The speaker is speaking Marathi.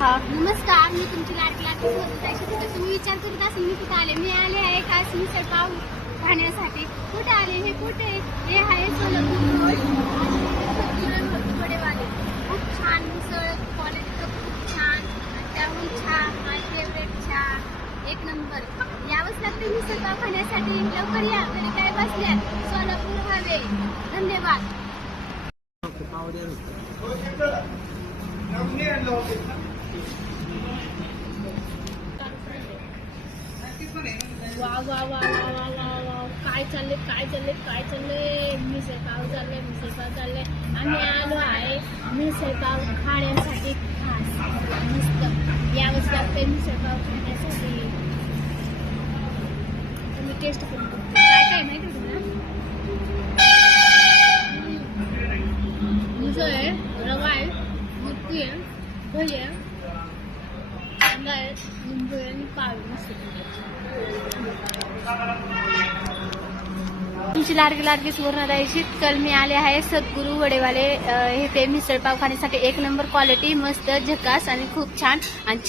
नमस्कार, मी तुमची लाडकी तुम्ही विचार करीत असेल मी कुठे आले. मी आले आहे कास मिसळ पाव खाण्यासाठी. कुठे आले हे कुठे हे आहे सोलापूर रोड वडेवाले. खूप छान मिसळ, क्वालिटी तर खूप छान. त्याहून चहा, माय फेवरेट चहा एक नंबर. यावंच लागते मिसळ पाव खाण्यासाठी. लवकर या, घरी काय बसल्यात. सोलापूर हवे. धन्यवाद. वा वा वा वा वा वा वा, काय चालले मिसळ पाव चालले. आम्ही आलो आहे मिसळ पाव खाण्यासाठी. खास मस्त यावंच लागते मिसळ पाव खाण्यासाठी. तुम्ही टेस्ट करून काय माहिती तुला. मिसळ आहे, रवा आहे, मटकी आहे, दही आहे, कांदा आहे, लिंबू आहे आणि पाव मस्त. तुमची लाडकी सुवर्णदायची. कल मी आले आहे सद्गुरू वडेवाले. हे ते मिसळ पाव खाण्यासाठी एक नंबर क्वालिटी, मस्त झकास आणि खूप छान. आणि